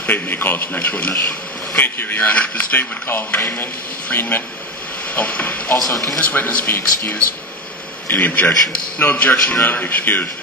The state may call its next witness. Thank you, Your Honor. The state would call Raymond Friedman. Oh, also, can this witness be excused? Any objection? No objection, Your Honor. Excused.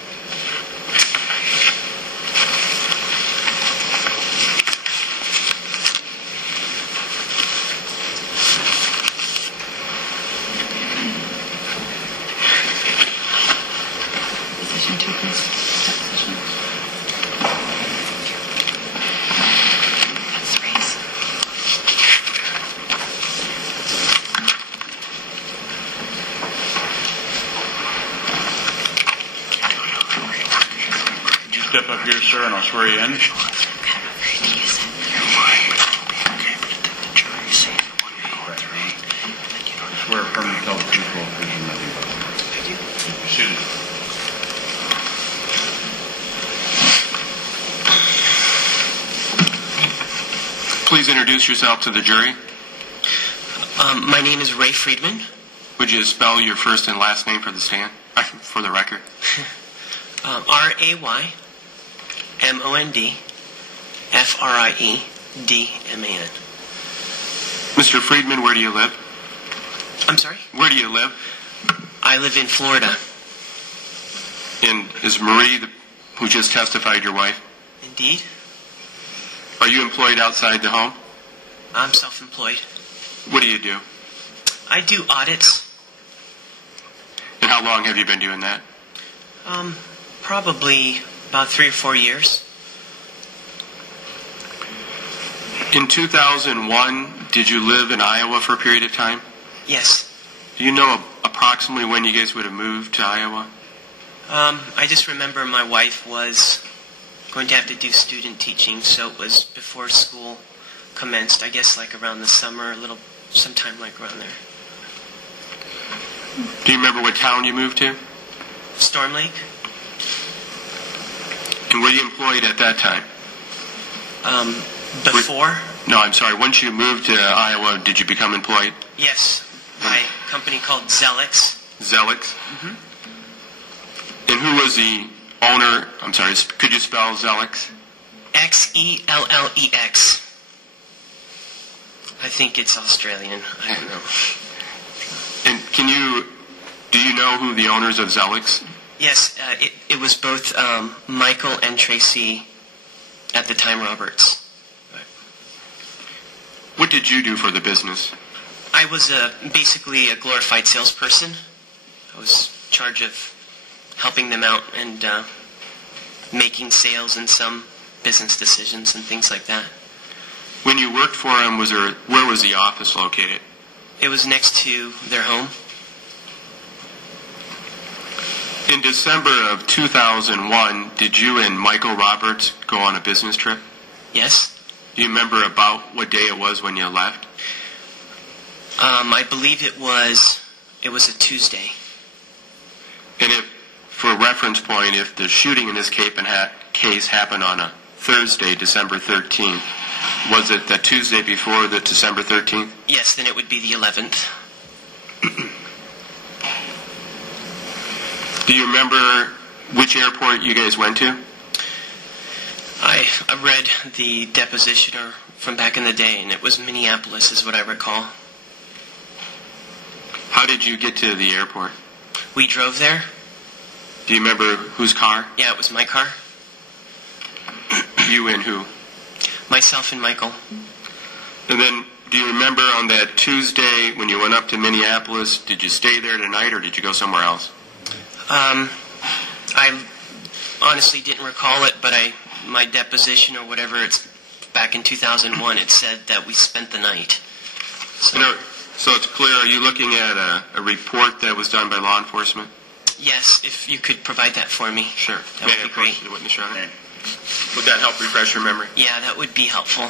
Step up here, sir, and I'll swear you in. Swear affirm to tell the truth, whole truth, and nothing but the truth. Thank you. Please introduce yourself to the jury. My name is Ray Friedman. Would you spell your first and last name for the stand, for the record? RAYMONDFRIEDMAN. Mr. Friedman, where do you live? I'm sorry? Where do you live? I live in Florida. And is Marie, who just testified, your wife? Indeed. Are you employed outside the home? I'm self-employed. What do you do? I do audits. And how long have you been doing that? Probably about 3 or 4 years. In 2001, did you live in Iowa for a period of time? Yes. Do you know approximately when you guys would have moved to Iowa? I just remember my wife was going to have to do student teaching, so it was before school commenced, I guess like around the summer, sometime like around there. Do you remember what town you moved to? Storm Lake? And were you employed at that time? Before? No, I'm sorry. Once you moved to Iowa, did you become employed? Yes, by a company called Zelix. Zelix? Mm-hmm. And who was the owner? I'm sorry, could you spell Zelix? Xellex. I think it's Australian. I don't know. And do you know who the owners of Zelix? Yes, it was both Michael and Tracy at the time Roberts. What did you do for the business? I was basically a glorified salesperson. I was in charge of helping them out and making sales and some business decisions and things like that. When you worked for them, where was the office located? It was next to their home. In December of 2001, did you and Michael Roberts go on a business trip? Yes. Do you remember about what day it was when you left? I believe it was a Tuesday. And if, for reference point, if the shooting in this case happened on a Thursday, December 13th, was it the Tuesday before the December 13th? Yes, then it would be the 11th. Do you remember which airport you guys went to? I read the deposition from back in the day, and it was Minneapolis is what I recall. How did you get to the airport? We drove there. Do you remember whose car? Yeah, it was my car. You and who? Myself and Michael. And then, do you remember on that Tuesday when you went up to Minneapolis, did you stay there tonight or did you go somewhere else? I honestly didn't recall it, but my deposition or whatever, it's back in 2001, it said that we spent the night. So it's clear, are you looking at a report that was done by law enforcement? Yes, if you could provide that for me. Sure. That would be great. The witness, Your Honor? Would that help refresh your memory? Yeah, that would be helpful.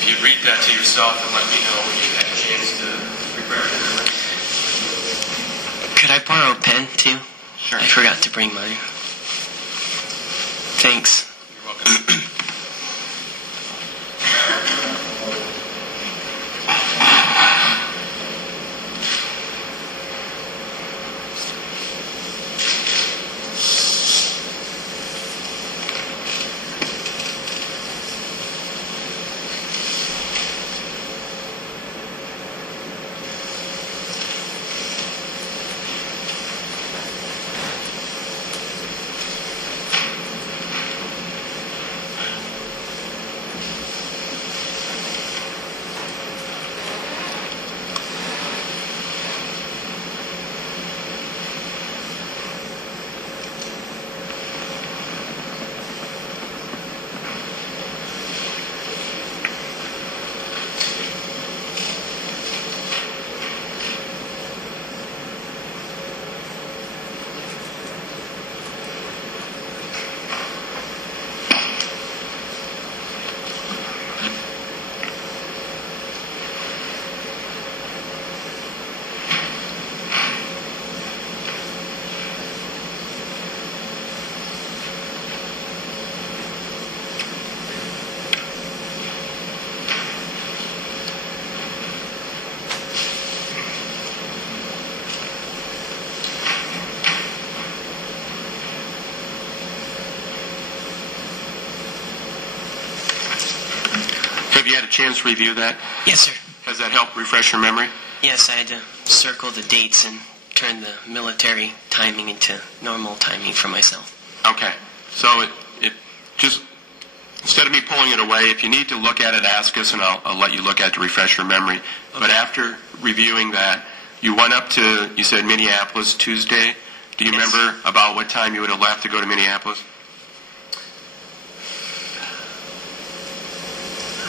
If you read that to yourself and let me know when you have a chance to prepare your memory. Could I borrow a pen, too? Sure. I forgot to bring mine. Thanks. You're welcome. Have you had a chance to review that? Yes, sir. Has that helped refresh your memory? Yes, I had to circle the dates and turn the military timing into normal timing for myself. Okay. So it just, instead of me pulling it away, if you need to look at it, ask us, and I'll let you look at it to refresh your memory. Okay. But after reviewing that, you went up to, you said Minneapolis Tuesday. Do you remember about what time you would have left to go to Minneapolis?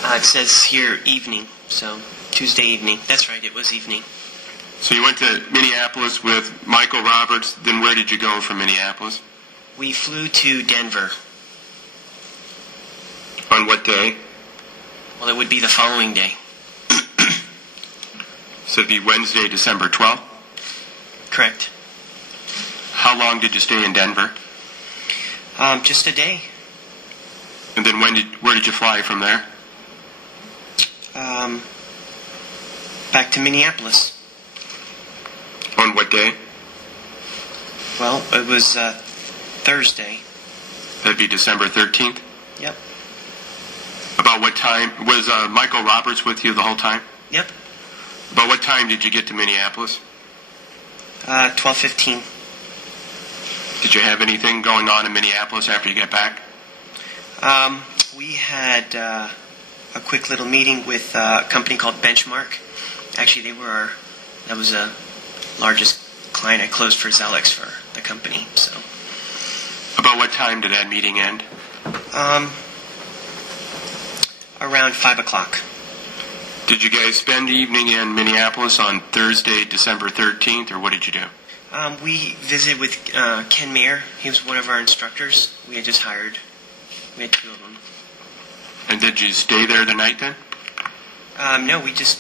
It says here evening, so Tuesday evening. That's right, it was evening. So you went to Minneapolis with Michael Roberts. Then where did you go from Minneapolis? We flew to Denver. On what day? Well, it would be the following day. So it'd be Wednesday, December 12th? Correct. How long did you stay in Denver? Just a day. And then where did you fly from there? Back to Minneapolis. On what day? Well, it was Thursday. That'd be December 13th? Yep. About what time? Was Michael Roberts with you the whole time? Yep. About what time did you get to Minneapolis? 12:15. Did you have anything going on in Minneapolis after you got back? We had a quick little meeting with a company called Benchmark. Actually, that was the largest client I closed for Xelox for the company. So. About what time did that meeting end? Around 5 o'clock. Did you guys spend the evening in Minneapolis on Thursday, December 13th, or what did you do? We visited with Ken Mayer. He was one of our instructors. We had just hired. We had 2 of them. And did you stay there the night then? No, we just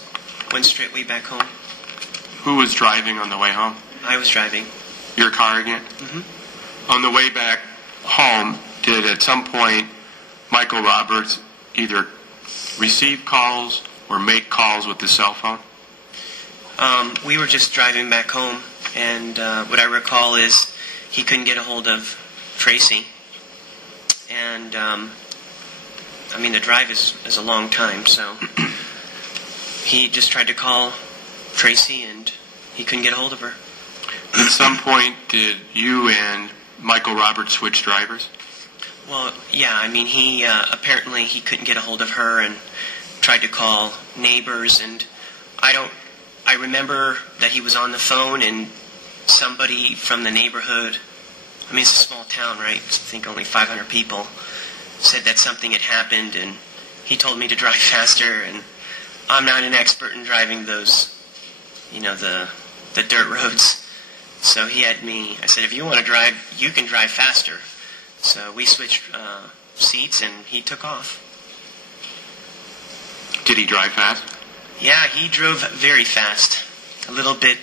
went straight way back home. Who was driving on the way home? I was driving. Your car again? Mm-hmm. On the way back home, did at some point Michael Roberts either receive calls or make calls with the cell phone? We were just driving back home, and what I recall is he couldn't get a hold of Tracy. And, the drive is a long time, so he just tried to call Tracy, and he couldn't get a hold of her. At some point, did you and Michael Roberts switch drivers? Well, yeah, he apparently he couldn't get a hold of her and tried to call neighbors, and I remember that he was on the phone and somebody from the neighborhood, it's a small town, right? I think only 500 people, said that something had happened, and he told me to drive faster, and I'm not an expert in driving those, the dirt roads. So he had me, I said, if you want to drive, you can drive faster. So we switched seats, and he took off. Did he drive fast? Yeah, he drove very fast. A little bit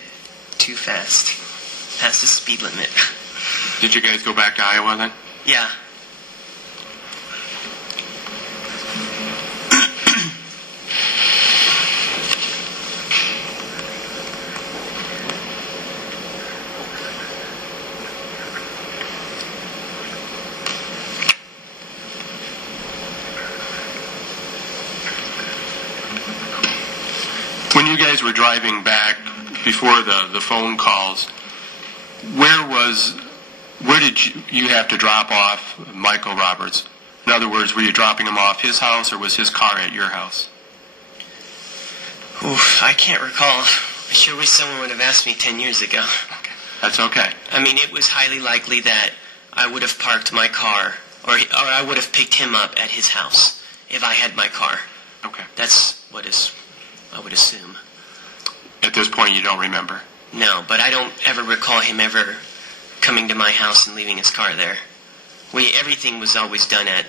too fast. Past the speed limit. Did you guys go back to Iowa then? Yeah. When you guys were driving back before the phone calls, where did you have to drop off Michael Roberts? In other words, were you dropping him off his house, or was his car at your house? Oof, I can't recall. I sure wish someone would have asked me 10 years ago. Okay. That's okay. It was highly likely that I would have parked my car, or I would have picked him up at his house if I had my car. Okay. That's what I would assume. At this point, you don't remember? No, but I don't ever recall him ever coming to my house and leaving his car there. Everything was always done at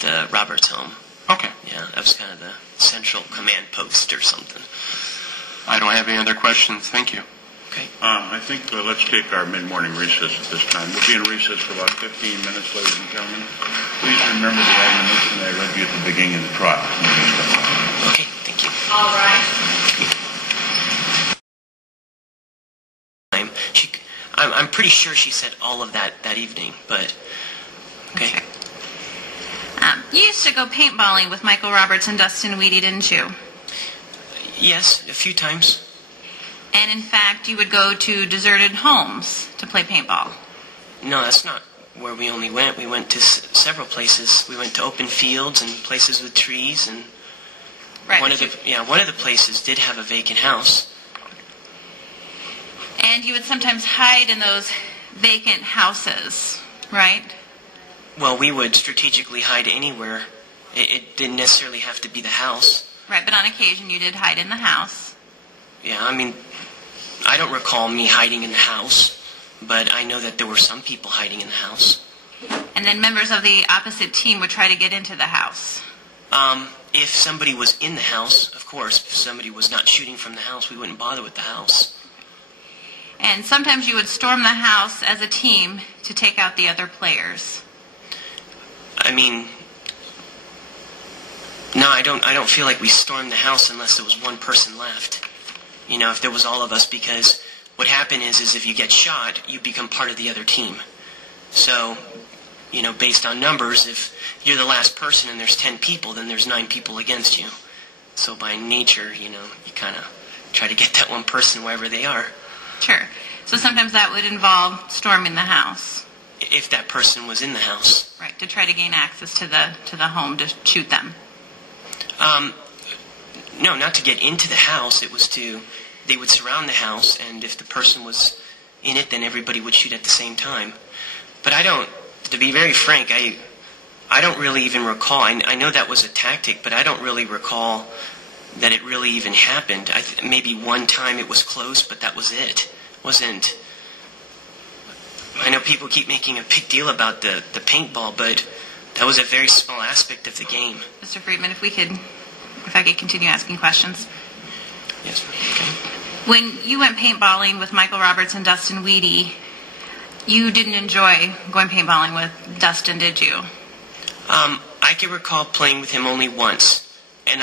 the Roberts home. Okay. Yeah, that was kind of the central command post or something. I don't have any other questions. Thank you. Okay. I think let's take our mid-morning recess at this time. We'll be in recess for about 15 minutes, ladies and gentlemen. Please remember the admonition I read you at the beginning of the trial. Okay, thank you. All right. I'm pretty sure she said all of that evening, but okay. You used to go paintballing with Michael Roberts and Dustin Weedy, didn't you? Yes, a few times. And in fact, you would go to deserted homes to play paintball. No, that's not where we only went. We went to several places. We went to open fields and places with trees, and Right. one of the places did have a vacant house. And you would sometimes hide in those vacant houses, right? Well, we would strategically hide anywhere. It didn't necessarily have to be the house. Right, but on occasion you did hide in the house. Yeah, I mean, I don't recall me hiding in the house, but I know that there were some people hiding in the house. And then members of the opposite team would try to get into the house. If somebody was in the house, of course. If somebody was not shooting from the house, we wouldn't bother with the house. And sometimes you would storm the house as a team to take out the other players. I mean, no, I don't feel like we stormed the house unless there was one person left. You know, if there was all of us, because what happened is if you get shot, you become part of the other team. So, you know, based on numbers, if you're the last person and there's 10 people, then there's 9 people against you. So by nature, you know, you kind of try to get that one person wherever they are. Sure. So sometimes that would involve storming the house. If that person was in the house. Right, to try to gain access to the home to shoot them. No, not to get into the house. It was they would surround the house, and if the person was in it, then everybody would shoot at the same time. But to be very frank, I don't really even recall. I know that was a tactic, but I don't really recall that it really even happened. Maybe one time it was close, but that was it. Wasn't. I know people keep making a big deal about the paintball, but that was a very small aspect of the game. Mr. Friedman, if I could continue asking questions. Yes, okay. When you went paintballing with Michael Roberts and Dustin Weedy, you didn't enjoy going paintballing with Dustin, did you? I can recall playing with him only once, and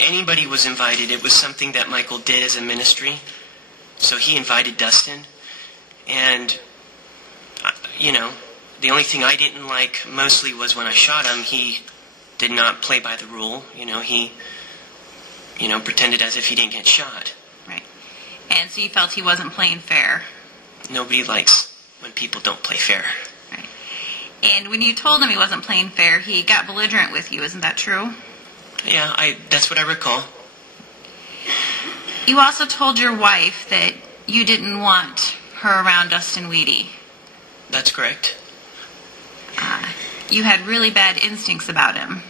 anybody was invited. It was something that Michael did as a ministry, so he invited Dustin, and you know, the only thing I didn't like mostly was when I shot him, he did not play by the rule. You know, he pretended as if he didn't get shot. Right. And so you felt he wasn't playing fair. Nobody likes when people don't play fair. Right. And when you told him he wasn't playing fair, he got belligerent with you. Isn't that true? Yeah, that's what I recall. You also told your wife that you didn't want her around Dustin Weedy. That's correct. You had really bad instincts about him.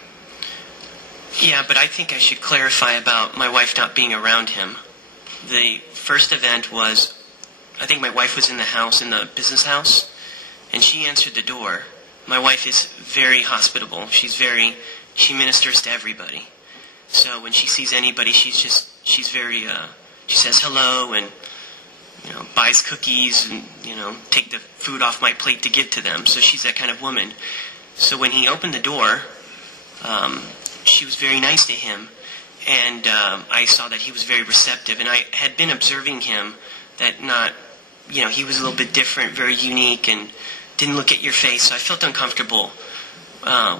Yeah, but I think I should clarify about my wife not being around him. The first event was, I think my wife was in the house, in the business house, and she answered the door. My wife is very hospitable. She ministers to everybody. So when she sees anybody, she's very, she says hello and, you know, buys cookies and, you know, take the food off my plate to give to them. So she's that kind of woman. So when he opened the door, she was very nice to him, and I saw that he was very receptive. And I had been observing him that he was a little bit different, very unique, and didn't look at your face. So I felt uncomfortable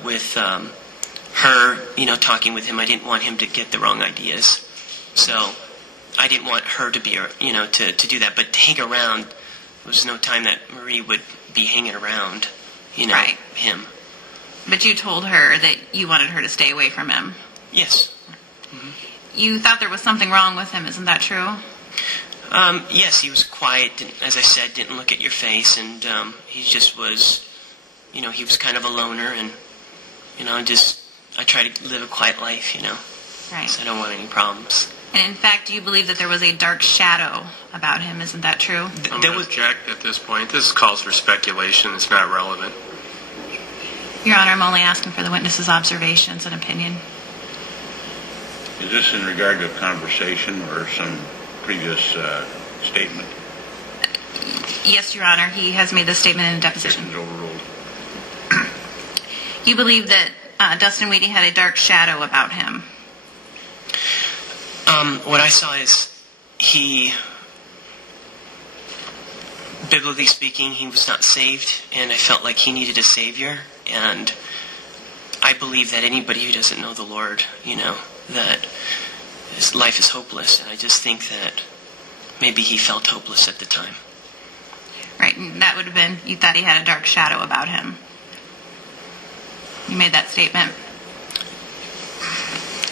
with her, talking with him. I didn't want him to get the wrong ideas. So I didn't want her to be, to do that. But to hang around, there was no time that Marie would be hanging around, right. him. But you told her that you wanted her to stay away from him. Yes. Mm-hmm. You thought there was something wrong with him, isn't that true? Yes, he was quiet, as I said, didn't look at your face, and he just was, he was kind of a loner, and, I try to live a quiet life, Right. So I don't want any problems. And in fact, do you believe that there was a dark shadow about him, isn't that true? I'm going to object at this point. This calls for speculation. It's not relevant. Your Honor, I'm only asking for the witness's observations and opinion. Is this in regard to a conversation or some previous statement? Yes, Your Honor. He has made this statement in a deposition. Statement's overruled. You believe that Dustin Weedy had a dark shadow about him? What I saw is biblically speaking, he was not saved, and I felt like he needed a savior, and I believe that anybody who doesn't know the Lord, that his life is hopeless. And I just think that maybe he felt hopeless at the time. Right, and that would have been, you thought he had a dark shadow about him. You made that statement.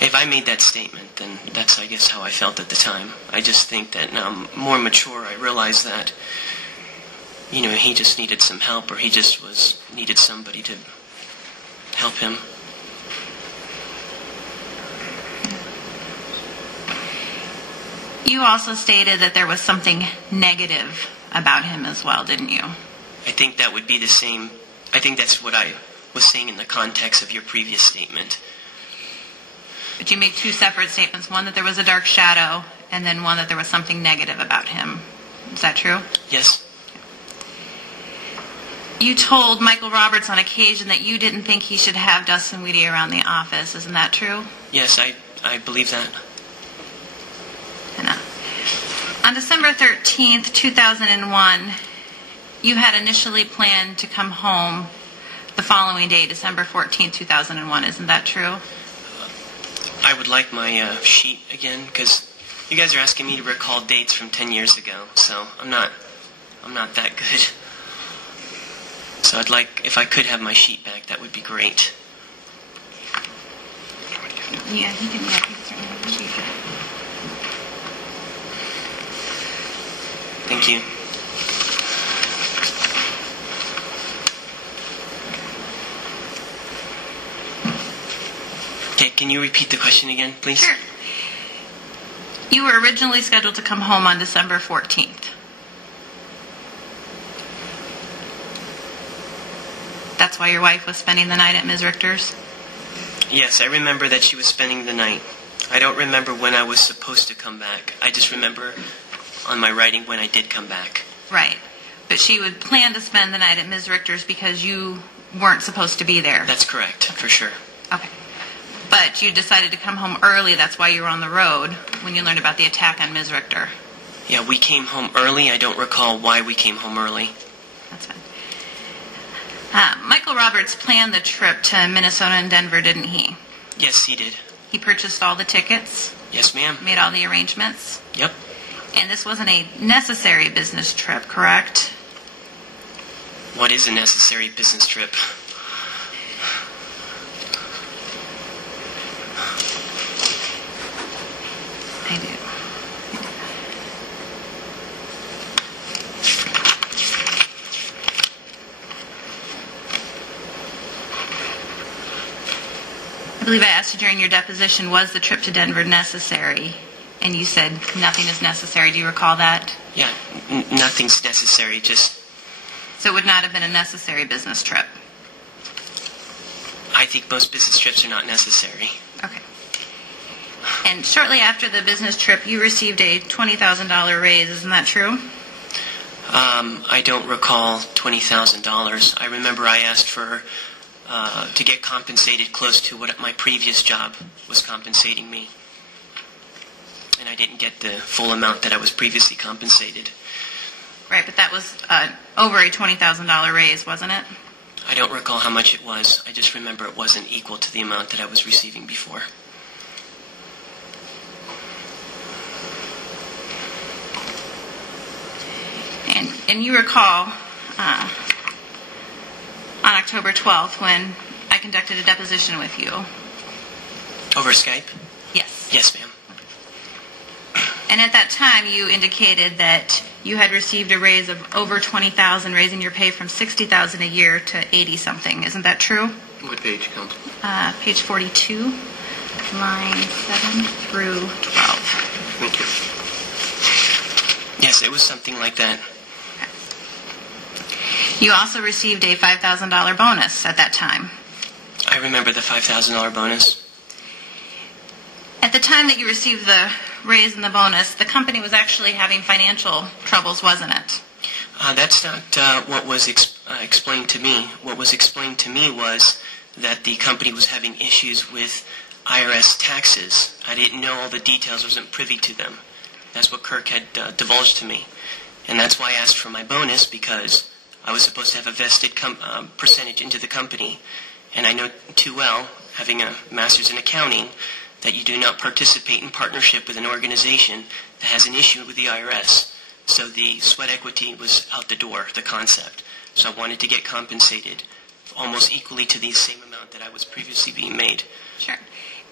If I made that statement, then that's, I guess, how I felt at the time. I just think that now I'm more mature. I realize that, he just needed some help, or he just needed somebody to help him. You also stated that there was something negative about him as well, didn't you? I think that would be the same. I think that's what I was saying in the context of your previous statement. But you made two separate statements. One, that there was a dark shadow, and then one, that there was something negative about him. Is that true? Yes. You told Michael Roberts on occasion that you didn't think he should have Dustin Weedy around the office. Isn't that true? Yes, I believe that. On December 13th, 2001, you had initially planned to come home the following day, December 14th, 2001. Isn't that true? I would like my sheet again, because you guys are asking me to recall dates from 10 years ago, so I'm not that good. So I'd like, if I could have my sheet back, that would be great. Yeah, he can certainly have the sheet back. Thank you. Okay, can you repeat the question again, please? Sure. You were originally scheduled to come home on December 14th. That's why your wife was spending the night at Ms. Richter's? Yes, I remember that she was spending the night. I don't remember when I was supposed to come back. I just remember on my writing when I did come back. Right. But she would plan to spend the night at Ms. Richter's because you weren't supposed to be there. That's correct, for sure. Okay. But you decided to come home early. That's why you were on the road when you learned about the attack on Ms. Richter. Yeah, we came home early. I don't recall why we came home early. That's fine. Michael Roberts planned the trip to Minnesota and Denver, didn't he? Yes, he did. He purchased all the tickets? Yes, ma'am. Made all the arrangements? Yep. And this wasn't a necessary business trip, correct? What is a necessary business trip? I do. I believe I asked you during your deposition, was the trip to Denver necessary? And you said nothing is necessary. Do you recall that? Yeah, nothing's necessary, just... So it would not have been a necessary business trip? I think most business trips are not necessary. Okay. And shortly after the business trip, you received a $20,000 raise. Isn't that true? I don't recall $20,000. I remember I asked for to get compensated close to what my previous job was compensating me. And I didn't get the full amount that I was previously compensated. Right, but that was over a $20,000 raise, wasn't it? I don't recall how much it was. I just remember it wasn't equal to the amount that I was receiving before. And you recall on October 12th when I conducted a deposition with you. Over Skype? Yes. Yes, ma'am. And at that time, you indicated that you had received a raise of over $20,000, raising your pay from $60,000 a year to $80-something. Isn't that true? What page, Counsel? Page 42, line 7 through 12. Thank you. Yes, it was something like that. You also received a $5,000 bonus at that time. I remember the $5,000 bonus. At the time that you received the raise and the bonus, the company was actually having financial troubles, wasn't it? That's not what was explained to me. What was explained to me was that the company was having issues with IRS taxes. I didn't know all the details, wasn't privy to them. That's what Kirk had divulged to me. And that's why I asked for my bonus, because I was supposed to have a vested percentage into the company. And I know too well, having a master's in accounting, that you do not participate in partnership with an organization that has an issue with the IRS. So the sweat equity was out the door, the concept. So I wanted to get compensated almost equally to the same amount that I was previously being made. Sure.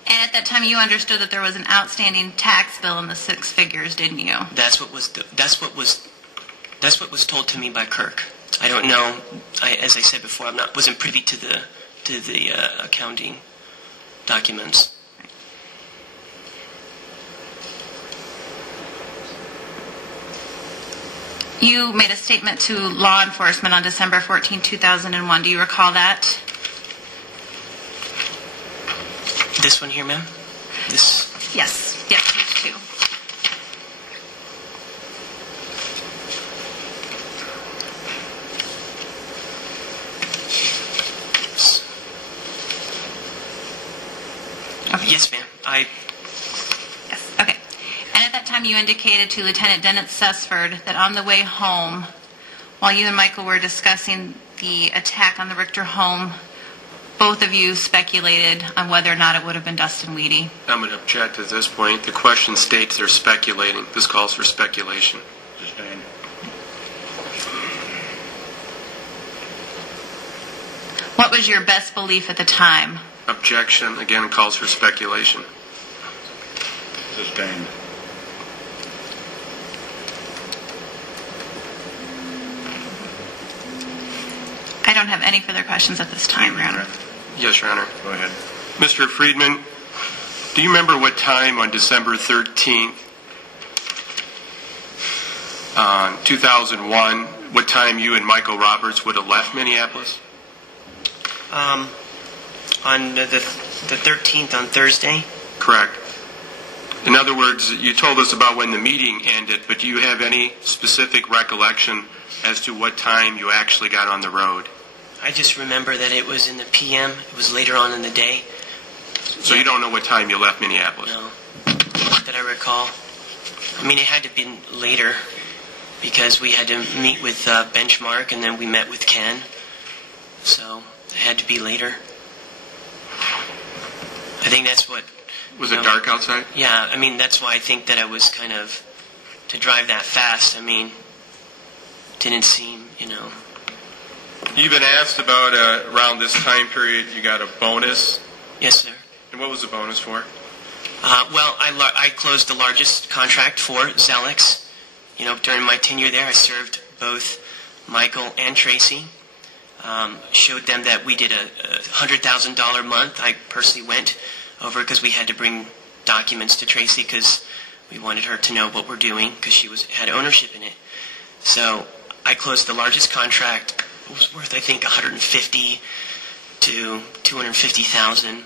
And at that time, you understood that there was an outstanding tax bill in the 6 figures, didn't you? That's what was told to me by Kirk. I don't know. As I said before, wasn't privy to the accounting documents. You made a statement to law enforcement on December 14, 2001. Do you recall that? This one here, ma'am? This? Yes. Yes, page 2. Okay. Yes, ma'am. Yes, okay. And at that time, you indicated to Lieutenant Dennis Sussford that on the way home, while you and Michael were discussing the attack on the Richter home, both of you speculated on whether or not it would have been Dustin Weedy. I'm going to object at this point. The question states they're speculating. This calls for speculation. Sustained. What was your best belief at the time? Objection, again, calls for speculation. Sustained. I don't have any further questions at this time, Your Honor. Yes, Your Honor. Go ahead. Mr. Friedman, do you remember what time on December 13th, 2001, what time you and Michael Roberts would have left Minneapolis? On the 13th, on Thursday? Correct. In other words, you told us about when the meeting ended, but do you have any specific recollection as to what time you actually got on the road? I just remember that it was in the PM. It was later on in the day. So you don't know what time you left Minneapolis? No. Not that I recall. I mean, it had to be later because we had to meet with Benchmark, and then we met with Ken. So it had to be later. I think that's what... Was it dark outside? Yeah, I mean, that's why I think that I was kind of... To drive that fast, I mean, didn't seem, You've been asked about around this time period you got a bonus. Yes, sir. And what was the bonus for? Well, I closed the largest contract for Xelox. During my tenure there, I served both Michael and Tracy. Showed them that we did a $100,000 month. I personally went over because we had to bring documents to Tracy because we wanted her to know what we're doing because she had ownership in it. So I closed the largest contract. It was worth, I think, $150,000 to $250,000.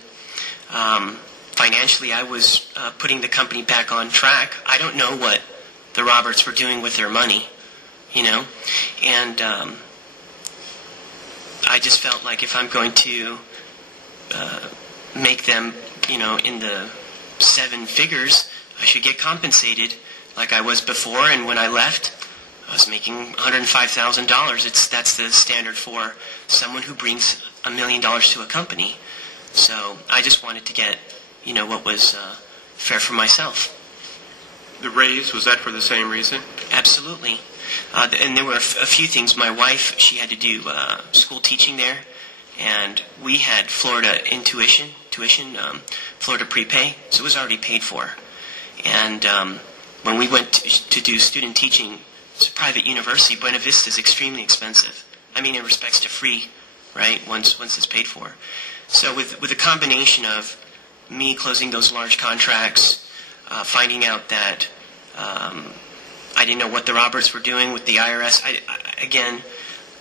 Financially, I was putting the company back on track. I don't know what the Roberts were doing with their money, and I just felt like if I'm going to make them, in the 7 figures, I should get compensated like I was before. And when I left, I was making $105,000. That's the standard for someone who brings $1 million to a company. So I just wanted to get, what was fair for myself. The raise, was that for the same reason? Absolutely. And there were a few things. My wife, she had to do school teaching there, and we had Florida tuition, Florida prepay, so it was already paid for. And when we went to do student teaching, it's a private university. Buena Vista is extremely expensive. I mean, in respects to free, right? Once it's paid for. So with a combination of me closing those large contracts, finding out that I didn't know what the Roberts were doing with the IRS.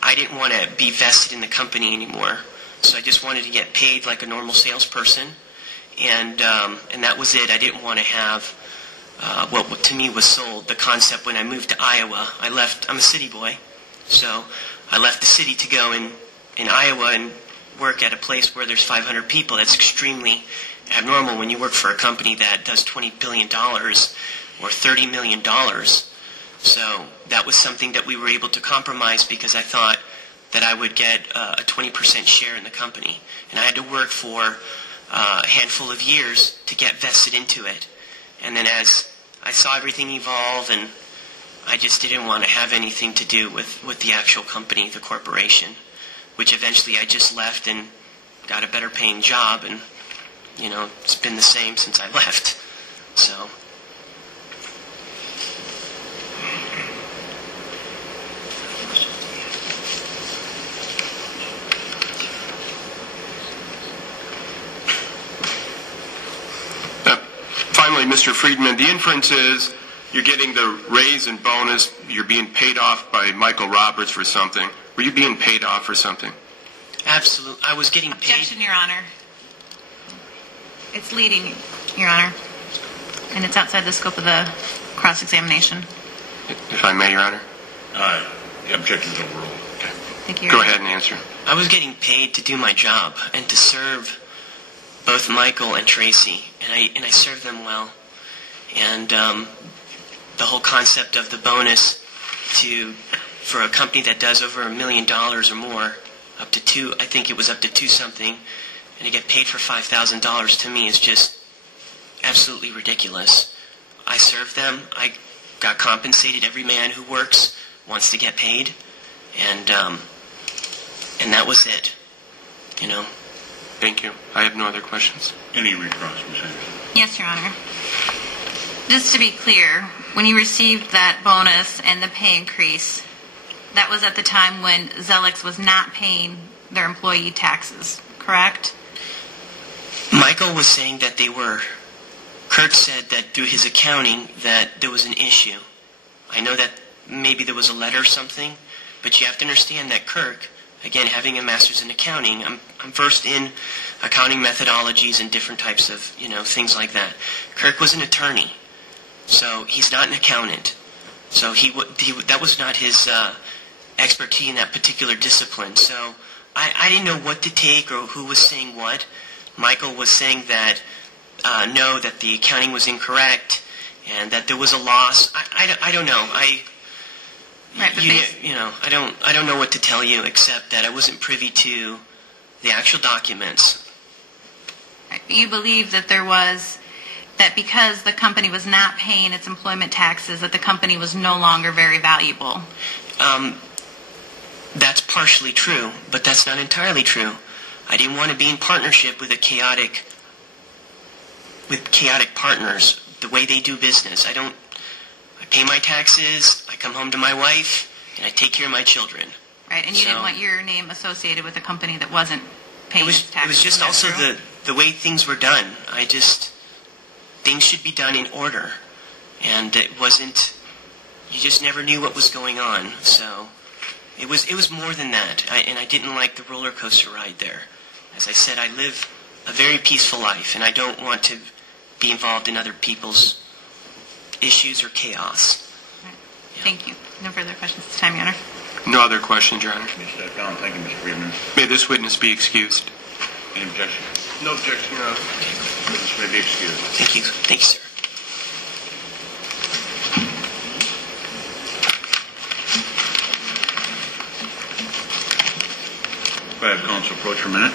I didn't want to be vested in the company anymore. So I just wanted to get paid like a normal salesperson, and that was it. I didn't want to have what to me was sold. The concept when I moved to Iowa, I'm a city boy, so I left the city to go in Iowa and work at a place where there's 500 people. That's extremely abnormal when you work for a company that does $20 billion or $30 million. So that was something that we were able to compromise because I thought that I would get a 20% share in the company. And I had to work for a handful of years to get vested into it. And then as I saw everything evolve, and I just didn't want to have anything to do with the actual company, the corporation, which eventually I just left and got a better paying job, and, it's been the same since I left. So... Finally, Mr. Friedman, the inference is you're getting the raise and bonus, you're being paid off by Michael Roberts for something. Were you being paid off for something? Absolutely. I was getting paid. Objection, Your Honor. It's leading, Your Honor, and it's outside the scope of the cross-examination. If I may, Your Honor. The objection is overruled. Okay. Thank you, Your Go Honor. ahead and answer. I was getting paid to do my job and to serve both Michael and Tracy, and I served them well. And the whole concept of the bonus for a company that does over $1 million or more, up to two, I think it was up to two something, and to get paid for $5,000 to me is just absolutely ridiculous. I served them. I got compensated. Every man who works wants to get paid, and that was it. Thank you. I have no other questions. Any recross, Ms. Anderson? Yes, Your Honor. Just to be clear, when you received that bonus and the pay increase, that was at the time when Zelix was not paying their employee taxes, correct? Michael was saying that they were. Kirk said that through his accounting that there was an issue. I know that maybe there was a letter or something, but you have to understand that Kirk, again, having a master's in accounting, I'm versed in accounting methodologies and different types of, things like that. Kirk was an attorney, so he's not an accountant. So that was not his expertise in that particular discipline. So I didn't know what to take or who was saying what. Michael was saying that, no, that the accounting was incorrect and that there was a loss. I don't know. Right, but I don't know what to tell you except that I wasn't privy to the actual documents. You believe that that because the company was not paying its employment taxes, that the company was no longer very valuable. That's partially true, but that's not entirely true. I didn't want to be in partnership with chaotic partners, the way they do business. I pay my taxes, I come home to my wife, and I take care of my children. Right, and you didn't want your name associated with a company that wasn't paying its taxes. It was just also the way things were done. Things should be done in order. And it wasn't, you just never knew what was going on. So it was more than that. And I didn't like the roller coaster ride there. As I said, I live a very peaceful life, and I don't want to be involved in other people's issues or chaos. Right. Yeah. Thank you. No further questions this time, Your Honor. No other questions, Your Honor. Mr. Fallon, thank you, Mr. Friedman. May this witness be excused. Any objection? No objection, Your Honor. Witness may be excused. Thank you. Thank you, sir. Go ahead, counsel, approach for a minute.